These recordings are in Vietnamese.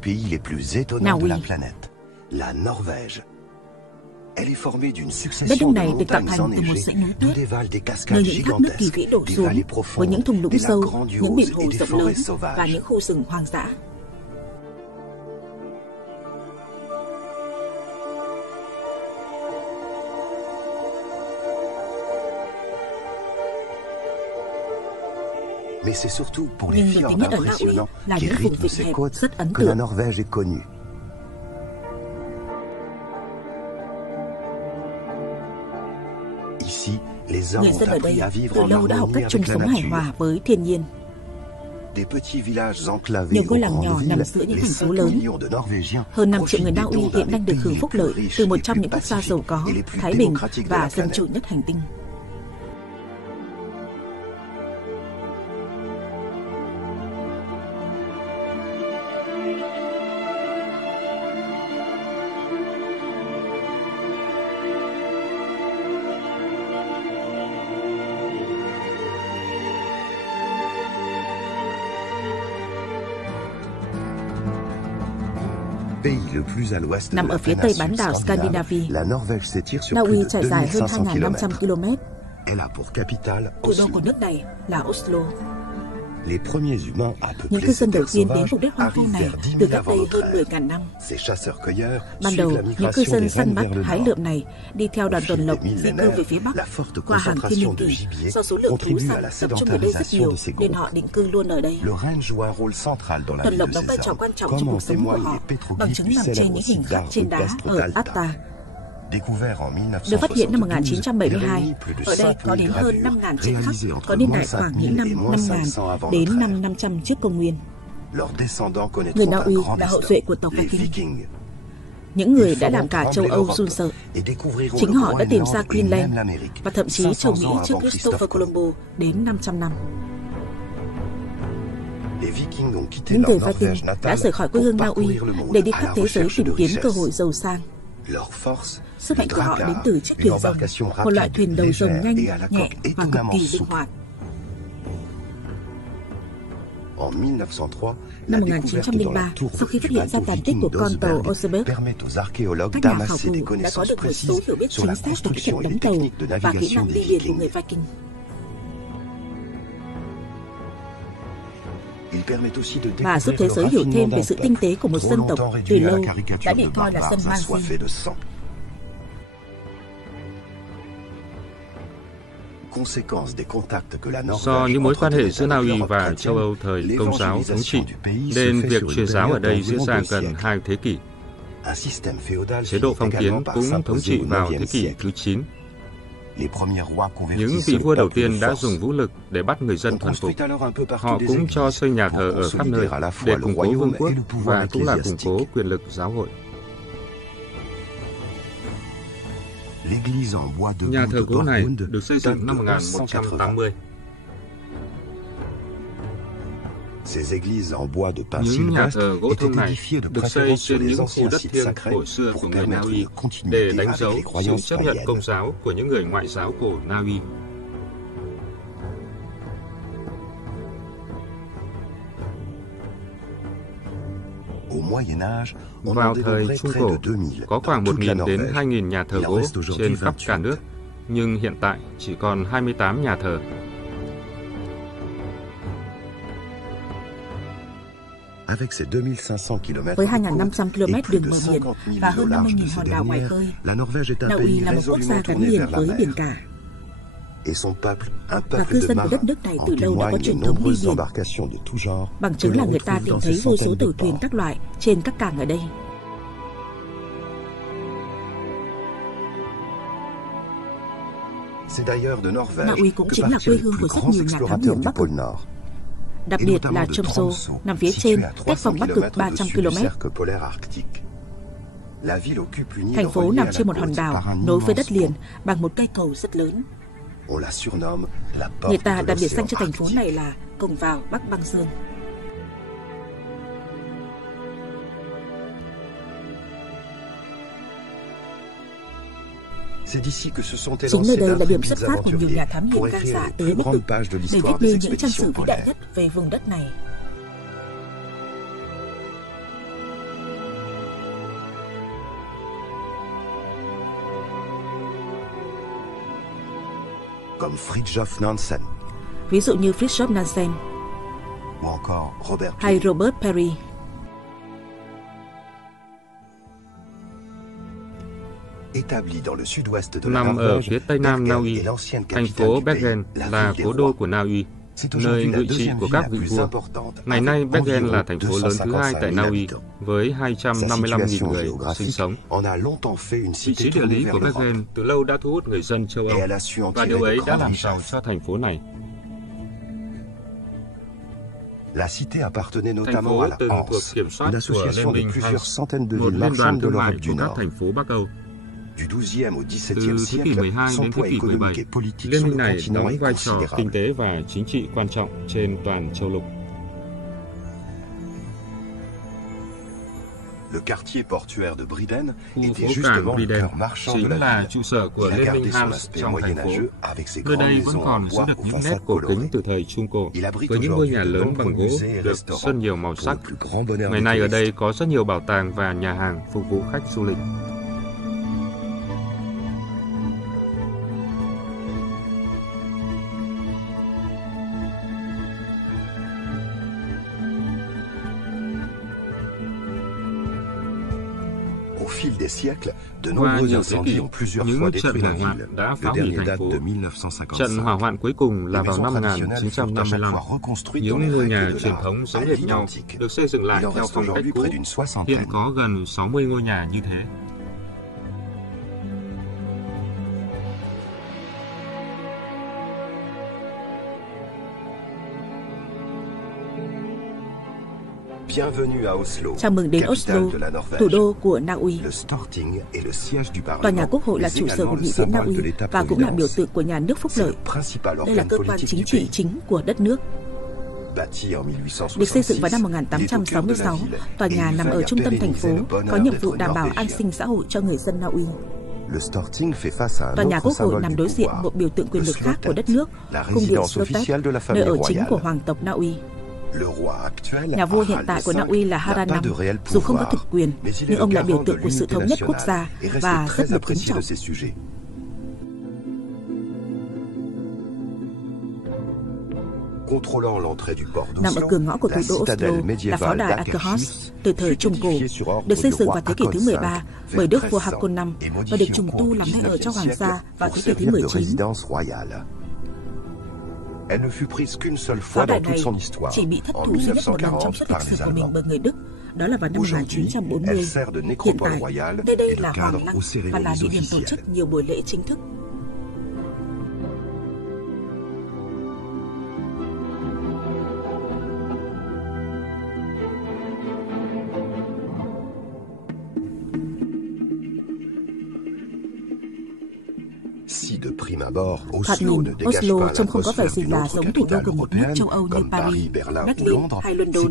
Pays les plus étonnants de la planète, la Norvège. Elle est formée d'une succession de montagnes enneigées, d'où dévalent des cascades gigantesques, des vallées profondes, des lacs grandioses et des forêts sauvages. Mais c'est surtout pour les fjords impressionnants qui rythment ses côtes que la Norvège est connue. Ici, les hommes ont appris à vivre en harmonie avec la nature. Des petits villages enclavés aux grandes villes, les 5 millions de Norvégiens Hơn 5 triệu người profitent Na Uy des hiện đang được hưởng phúc lợi từ một trong những quốc gia giàu có, thái bình và dân chủ nhất hành tinh. Nằm ở phía tây bán đảo Scandinavie, Na Uy trải dài hơn 2.500 km. Thủ đô của nước này là Oslo. Những cư dân đầu tiên đến vùng đất hoang vu này từ cách đây hơn 10.000 năm. Ban đầu, những cư dân săn bắt hái lượm này đi theo đoàn tuần lộc di cư về phía bắc qua hàng thiên niên kỷ. Do số lượng thú săn tập trung ở đây rất nhiều nên họ định cư luôn ở đây. Tuần lộc đóng vai trò quan trọng trong cuộc sống của họ, bằng chứng nằm trên những hình khắc trên đá ở Alta. Được phát hiện năm 1972, ở đây có đến hơn 5.000 chiếc khắc, có niên đại khoảng những năm 5.000 đến năm 500 trước công nguyên. Người Na Uy là hậu duệ của tộc Viking. Những người đã làm cả châu Âu run sợ. Chính họ đã tìm ra Greenland và thậm chí châu Mỹ trước Christopher Columbus đến 500 năm. Những người Viking đã rời khỏi quê hương Na Uy để đi khắp thế giới tìm kiếm cơ hội giàu sang. Sức mạnh của họ đến từ chiếc thuyền rồng, một loại thuyền đầu rồng nhanh, nhẹ và cực kỳ linh hoạt. Năm 1903, sau khi phát hiện ra tàn tích của con tàu Oseberg, các nhà khảo cổ đã có được một số hiểu biết chính xác về kỹ thuật đắm tàu và kỹ năng đi biển của người Viking. Và giúp thế giới hiểu thêm về sự tinh tế của một dân tộc từ lâu đã bị coi là dân man di. Do những mối quan hệ giữa Na Uy và châu Âu thời Công giáo thống trị, nên việc truyền giáo ở đây diễn ra gần 2 thế kỷ. Chế độ phong kiến cũng thống trị vào thế kỷ thứ 9. Những vị vua đầu tiên đã dùng vũ lực để bắt người dân thuần phục. Họ cũng cho xây nhà thờ ở khắp nơi để củng cố vương quốc và cũng là củng cố quyền lực giáo hội. Nhà thờ gỗ này được xây dựng năm 1180. Những nhà thờ gỗ thông này được xây trên những khu đất thiêng cổ xưa của người Na Uy để đánh dấu sự chấp nhận Công giáo của những người ngoại giáo cổ Na Uy. Vào thời Trung Cổ, có khoảng 1.000 đến 2.000 nhà thờ gỗ trên khắp cả nước, nhưng hiện tại chỉ còn 28 nhà thờ. Với 2.500 km đường bờ biển và hơn 50.000 hòn đảo ngoài khơi, Na Uy là một quốc gia gắn liền với biển cả. Và cư dân của đất nước này từ lâu đã có truyền thống đi biển. Bằng chứng là người ta tìm thấy vô số tàu thuyền các loại trên các cảng ở đây. Na Uy cũng chính là quê hương của rất nhiều nhà thám hiểm Bắc Cực. Đặc biệt là Tromsø, nằm phía trên, cách vòng Bắc Cực 300 km. Thành phố nằm trên một hòn đảo nối với đất liền bằng một cây cầu rất lớn. Người ta đặt biệt danh cho thành phố này là cùng vào Bắc Băng Dương. Chính nơi đây là điểm xuất phát của nhiều nhà thám hiểm gan dạ tới Bắc Cực để viết nên những trang sử vĩ đại nhất về vùng đất này. Ví dụ như Fridtjof Nansen hay Robert Peary. Nằm ở phía tây nam Na Uy, thành phố Bergen là cố đô của Na Uy, nơi ngự trị của các vị vua. Ngày nay, Bergen là thành phố lớn thứ hai tại Na Uy, với 255.000 người sinh sống. Vị trí địa lý của Bergen từ lâu đã thu hút người dân châu Âu, và điều ấy đã làm giàu cho thành phố này. Thành phố từng thuộc kiểm soát của Liên minh Hanse, một liên đoàn thương mại của các thành phố Bắc Âu. Từ thế kỷ 12 đến thế kỷ 17, liên minh này đóng vai trò kinh tế và chính trị quan trọng trên toàn châu lục. Khu phố cảng Briden chính là trụ sở của Liên minh Hanse trong thành phố. Nơi đây vẫn còn giữ được những nét cổ kính từ thời Trung Cổ, với những ngôi nhà lớn bằng gỗ được sơn nhiều màu sắc. Ngày nay ở đây có rất nhiều bảo tàng và nhà hàng phục vụ khách du lịch. Qua nhiều thế kỷ, những trận hỏa hoạn đã phá hủy thành phố. Trận hỏa hoạn cuối cùng là vào năm 1955. Những ngôi nhà truyền thống giống hệt nhau được xây dựng lại theo phong cách cũ. Hiện có gần 60 ngôi nhà như thế. Chào mừng đến Oslo, thủ đô của Na Uy. Tòa nhà Quốc hội là trụ sở của Nghị viện Na Uy và cũng là biểu tượng của nhà nước phúc lợi. Đây là cơ quan chính trị chính của đất nước. Được xây dựng vào năm 1866, tòa nhà nằm ở trung tâm thành phố, có nhiệm vụ đảm bảo an sinh xã hội cho người dân Na Uy. Tòa nhà Quốc hội nằm đối diện một biểu tượng quyền lực khác của đất nước, cung điện Slotted, nơi ở chính của hoàng tộc Na Uy. Nhà vua hiện tại của Na Uy là Harald V, dù không có thực quyền, nhưng ông là biểu tượng của sự thống nhất quốc gia và rất được kính trọng. Nằm ở cửa ngõ của thủ đô Oslo là pháo đài Akershus từ thời Trung Cổ, được xây dựng vào thế kỷ thứ 13 bởi đức vua Haakon V và được trùng tu làm nơi ở cho hoàng gia vào thế kỷ thứ 19. Pháo đài này chỉ bị thất thủ duy nhất một lần trong suốt lịch sử của mình bởi người Đức, đó là vào năm 1940. Hiện tại, đây là Hoàng lăng và là địa điểm tổ chức nhiều buổi lễ chính thức. Thoạt nhìn, Oslo trông không có vẻ gì là giống thủ đô của một nước châu Âu như Paris, Berlin hay London.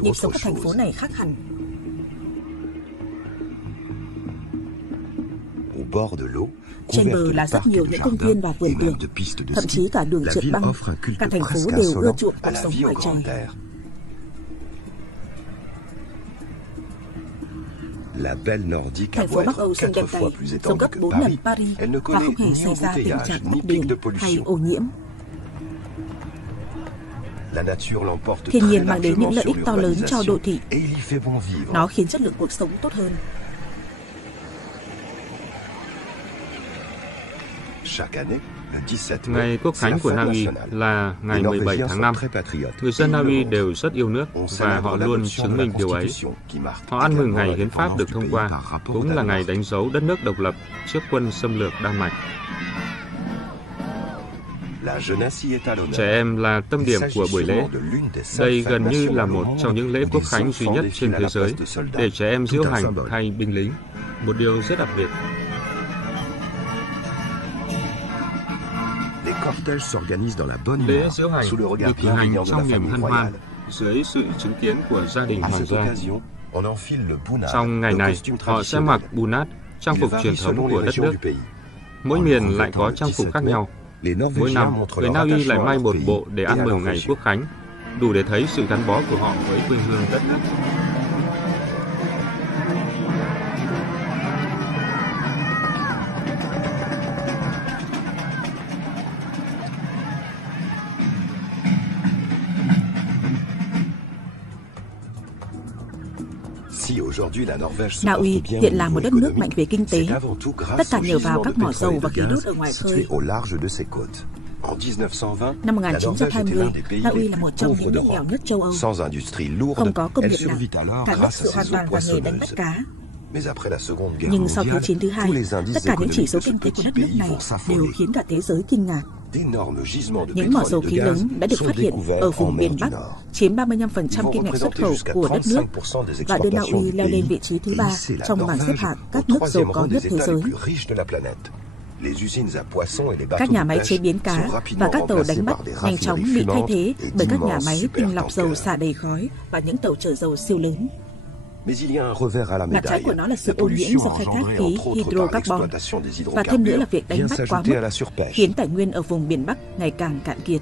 Nhịp sống của thành phố này khác hẳn. Trên bờ là rất nhiều những công viên và vườn tược, thậm chí cả đường trượt băng. Cả thành phố đều ưa chuộng cuộc sống ngoài trời. Thành phố Bắc Âu xinh đẹp này giống gấp 4 lần Paris và không hề xảy ra tình trạng tắc đường hay ô nhiễm. Thiên nhiên mang đến những lợi ích to lớn cho đô thị. Nó khiến chất lượng cuộc sống tốt hơn. Ngày Quốc khánh của Na Uy là ngày 17 tháng 5. Người dân Na Uy đều rất yêu nước và họ luôn chứng minh điều ấy. Họ ăn mừng ngày hiến pháp được thông qua, cũng là ngày đánh dấu đất nước độc lập trước quân xâm lược Đan Mạch. Trẻ em là tâm điểm của buổi lễ. Đây gần như là một trong những lễ quốc khánh duy nhất trên thế giới để trẻ em diễu hành thay binh lính, một điều rất đặc biệt. Lễ diễu hành được cử hành trong niềm hân hoan dưới sự chứng kiến của gia đình hoàng gia. Trong ngày này, họ sẽ mặc bunad, trang phục truyền thống của đất nước. Mỗi miền lại có trang phục khác nhau. Mỗi năm, người Na Uy lại may một bộ để ăn mừng ngày Quốc khánh, đủ để thấy sự gắn bó của họ với quê hương đất nước. Na Uy hiện là một đất nước mạnh về kinh tế, tất cả nhờ vào các mỏ dầu và khí đốt ở ngoài khơi. Năm 1920, Na Uy là một trong những nước nghèo nhất châu Âu, không có công nghiệp nặng, cả nước dựa hoàn toàn vào nghề đánh bắt cá. Nhưng sau Thế chiến thứ hai, tất cả những chỉ số kinh tế của đất nước này đều khiến cả thế giới kinh ngạc. Những mỏ dầu khí lớn đã được phát hiện ở vùng miền Bắc, chiếm 35% kim ngạch xuất khẩu của đất nước và đưa Na Uy leo lên vị trí thứ 3 trong bảng xếp hạng các nước giàu có nhất thế giới. Các nhà máy chế biến cá và các tàu đánh bắt nhanh chóng bị thay thế bởi các nhà máy tinh lọc dầu xả đầy khói và những tàu chở dầu siêu lớn. Mặt trái của nó là sự ô nhiễm do khai thác khí hydrocarbon và thêm nữa là việc đánh bắt quá mức khiến tài nguyên ở vùng biển Bắc ngày càng cạn kiệt.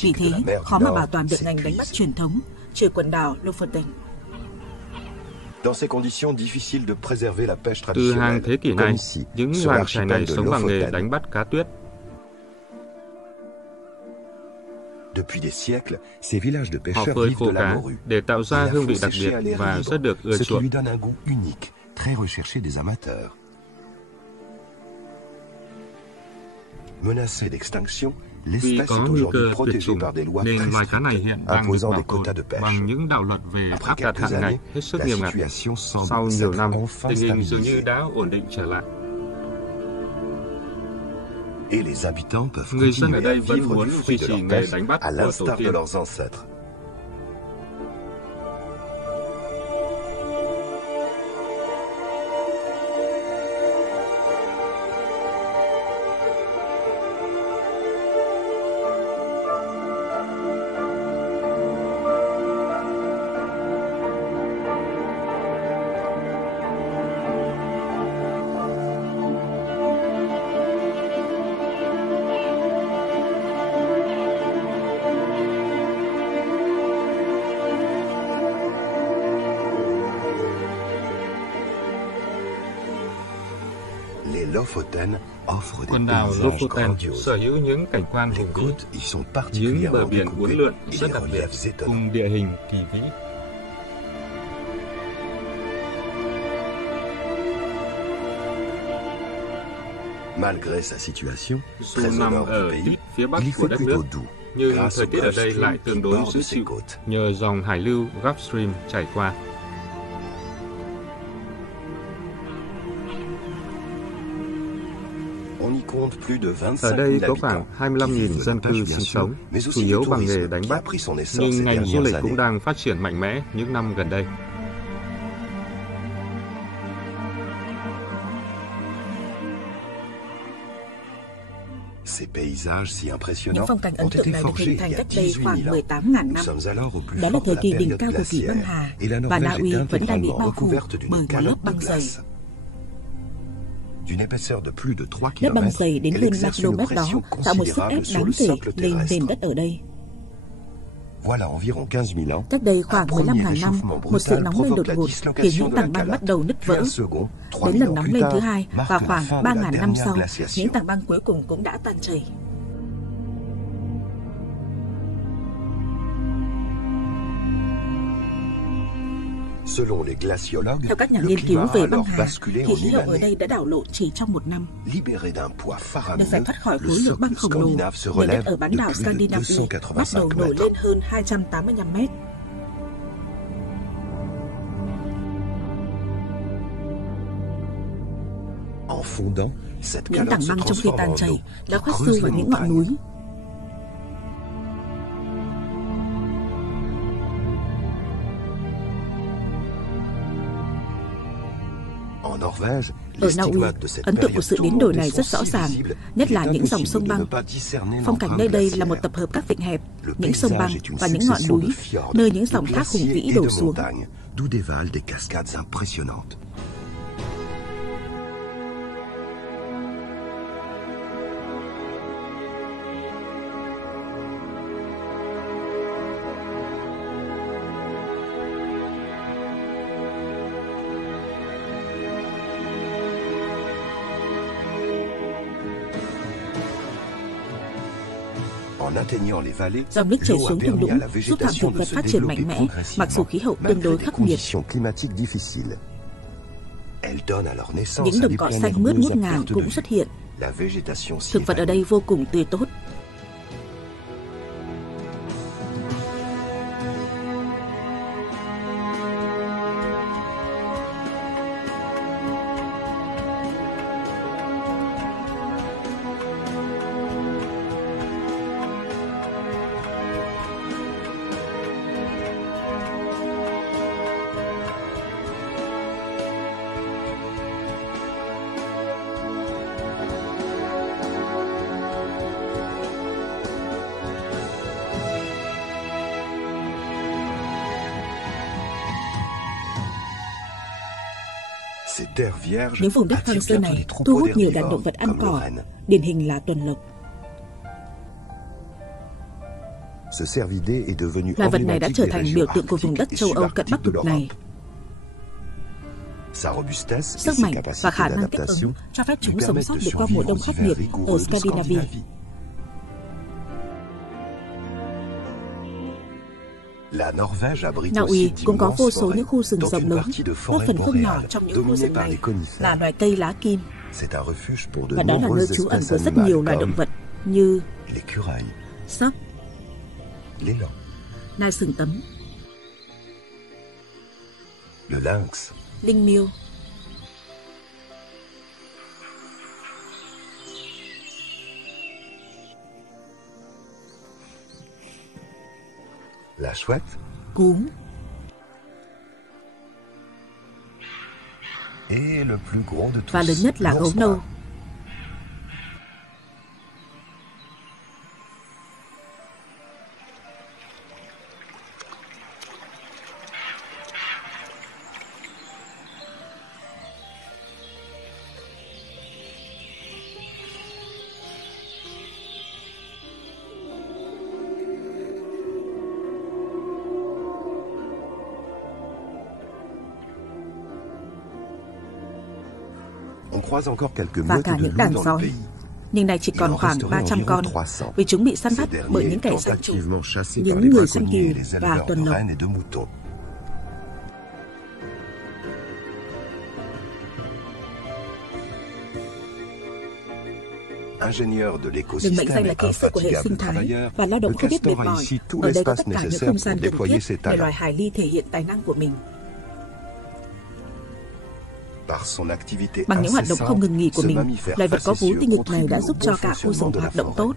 Vì thế, khó mà bảo toàn được ngành đánh bắt truyền thống trừ quần đảo Lofoten. Từ hàng thế kỷ này, những làng chài này sống bằng nghề đánh bắt cá tuyết. Họ phơi khô cá để tạo ra hương vị đặc biệt và rất được ưa chuộng. Vì có nguy cơ tuyệt chủng, nên loài cá này hiện đang được bảo tồn bằng những đạo luật về áp đặt hạn ngạch hết sức nghiêm ngặt. Sau nhiều năm, tình hình dường như đã ổn định trở lại. Người dân ở đây vẫn muốn duy trì nghề đánh bắt của tổ tiên. Quần đảo Lofoten sở hữu những cảnh quan hùng vĩ, những bờ biển uốn lượn rất đặc biệt cùng địa hình kỳ vĩ. Dù nằm ở tít phía bắc của đất nước, nhưng thời tiết ở đây lại tương đối dễ chịu nhờ dòng hải lưu Gulf Stream chảy qua. Ở đây có khoảng 25.000 dân cư sinh sống, chủ yếu bằng nghề đánh bắt, nhưng ngành du lịch cũng đang phát triển mạnh mẽ những năm gần đây. Những phong cảnh ấn tượng này được hình thành cách đây khoảng 18.000 năm. Đó là thời kỳ đỉnh cao của kỳ băng hà, và Na Uy vẫn đang bị bao phủ bởi một lớp băng dày. Lớp băng dày đến hơn 3 km đó tạo một sức ép đáng kể lên nền đất ở đây. Cách đây khoảng 15.000 năm, một sự nóng lên đột ngột khiến những tảng băng bắt đầu nứt vỡ. Đến lần nóng lên thứ hai và khoảng 3.000 năm sau, những tảng băng cuối cùng cũng đã tan chảy. Theo các nhà nghiên cứu về băng hà, thì khí hậu ở đây đã đảo lộn chỉ trong một năm. Được giải thoát khỏi khối lượng băng khổng lồ, nền đất ở bán đảo Scandinavia bắt đầu nổi lên hơn 285 mét. Những tảng băng trong khi tan chảy đã khoét sâu vào những ngọn núi. Ở Na Uy, ấn tượng của sự biến đổi này rất rõ ràng, nhất là những dòng sông băng. Phong cảnh nơi đây là một tập hợp các vịnh hẹp, những sông băng và những ngọn núi, nơi những dòng thác hùng vĩ đổ xuống. Dòng nước chảy xuống thung lũng giúp thảm thực vật phát triển mạnh mẽ, mặc dù khí hậu tương đối khắc nghiệt. Những đồng cỏ xanh mướt ngút ngàn cũng xuất hiện. Thực vật ở đây vô cùng tươi tốt. Những vùng đất hoang sơ này thu hút nhiều đàn động vật ăn cỏ, điển hình là tuần lộc. Loài vật này đã trở thành biểu tượng của vùng đất châu Âu cận Bắc cực này. Sức mạnh và khả năng tiếp ứng cho phép chúng sống sót được qua mùa đông khắc nghiệt ở Scandinavia. Na Uy cũng có vô số những khu rừng rộng lớn. Một phần không nhỏ trong những khu rừng này là loài cây lá kim, và đó là nơi trú ẩn của rất nhiều loài động vật như sóc, nai sừng tấm, linh miêu, cúm, và lớn nhất là gấu nâu. Và cả những đàn sói, nhưng này chỉ còn khoảng 300 con, vì chúng bị săn bắt bởi những kẻ săn chủ, những người săn cừu và tuần lộc. Đừng mệnh danh là kỹ sư của hệ sinh thái và lao động không biết mệt mỏi. Ở đây có tất cả những không gian cần thiết để loài hải ly thể hiện tài năng của mình. Bằng những hoạt động không ngừng nghỉ của mình, loài vật có vú tinh nghịch này đã giúp cho cả khu rừng hoạt động tốt.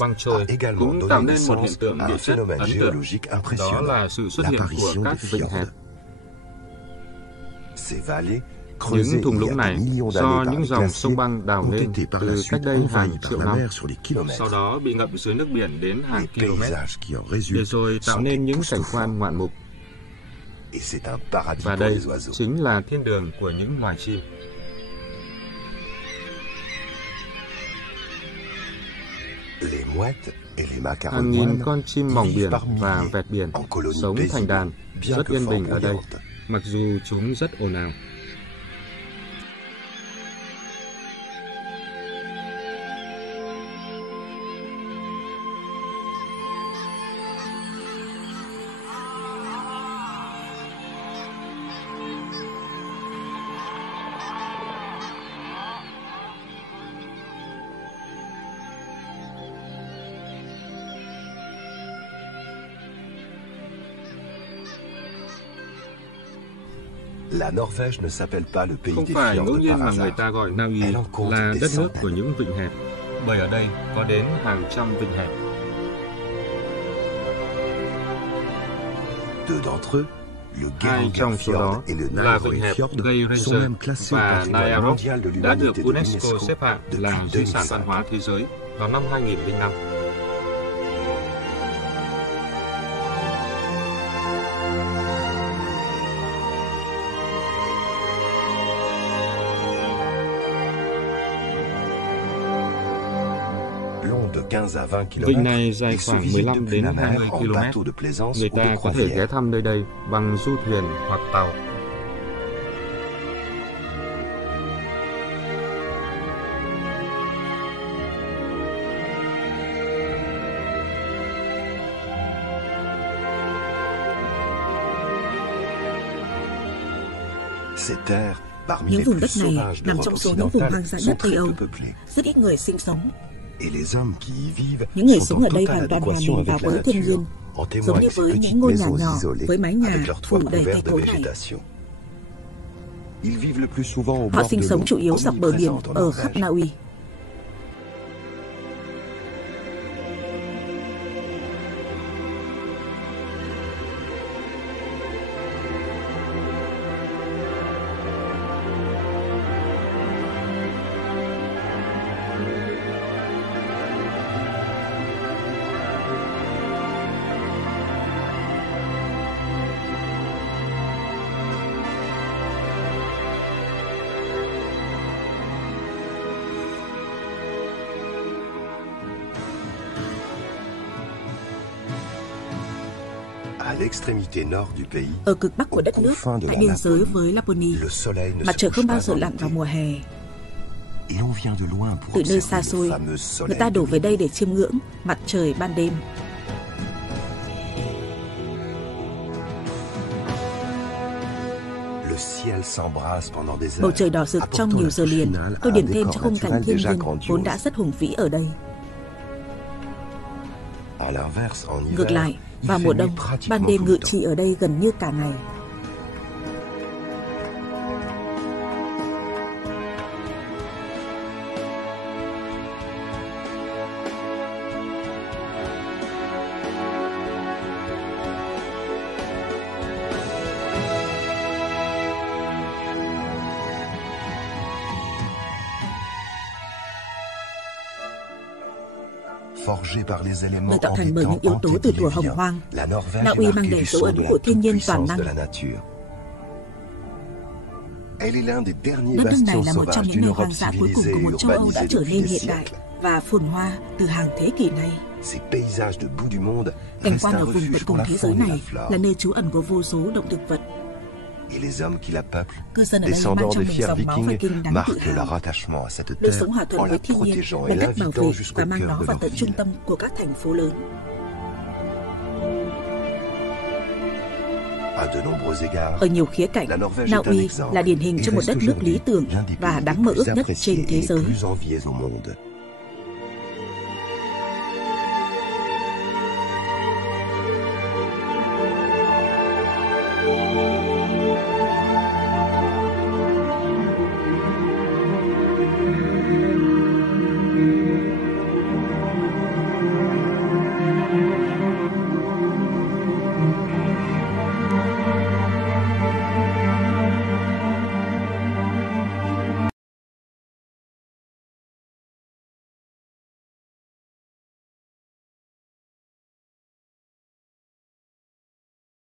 Băng trôi cũng tạo nên một hiện tượng địa chất ấn tượng, đó là sự xuất hiện của các vịnh hẹp. Những thung lũng này do những dòng sông băng đào lên từ cách đây hàng triệu năm, sau đó bị ngập dưới nước biển đến hàng km, để rồi tạo nên những cảnh quan ngoạn mục. Và đây chính là thiên đường của những loài chim. Hàng nghìn con chim mỏng biển và vẹt biển sống thành đàn, rất yên bình ở đây, mặc dù chúng rất ồn ào. Không phải ngẫu nhiên mà người ta gọi Na Uy là đất nước của những vịnh hẹp, bởi ở đây có đến hàng trăm vịnh hẹp. Hai trong số đó là vịnh hẹp Gay Ranger và Nayarop đã được UNESCO xếp hạng là di sản văn hóa thế giới vào năm 2005. Vịnh này dài khoảng 15 đến 20 km. Người ta có thể ghé thăm nơi đây bằng du thuyền hoặc tàu. Những vùng đất này nằm trong số những vùng hoang dã nhất Tây Âu, rất ít người sinh sống. Những người sống ở đây hoàn toàn hòa mình vào với thiên nhiên, giống như với những ngôi nhà nhỏ với mái nhà phủ đầy cây cối này. Họ sinh sống chủ yếu dọc bờ biển ở khắp Na Uy. Ở cực bắc của đất nước, tại biên giới với Laponie, mặt trời không bao giờ lặn vào mùa hè. Từ nơi xa xôi, người ta đổ về đây để chiêm ngưỡng mặt trời ban đêm. Bầu trời đỏ rực trong nhiều giờ liền, tôi điểm thêm cho khung cảnh thiên nhiên vốn đã rất hùng vĩ ở đây. Ngược lại, vào mùa đông, ban đêm ngự trị ở đây gần như cả ngày. Được tạo thành bởi những yếu tố từ thuở hồng hoang, Na Uy mang đầy dấu ấn của thiên nhiên toàn năng. Đất nước này là một trong những nơi hoang dã cuối cùng của một châu Âu đã trở nên hiện đại và phồn hoa từ hàng thế kỷ nay. Cảnh quan ở vùng tận cùng thế giới này là nơi trú ẩn của vô số động thực vật. Cư dân ở đây mang trong mình dòng máu Viking đáng tự hào. Đời sống hòa thuận với thiên nhiên là cách bảo vệ và mang nó vào tận trung tâm của các thành phố lớn. Ở nhiều khía cạnh, Na Uy là điển hình cho một đất nước lý tưởng và đáng mơ ước nhất trên thế giới.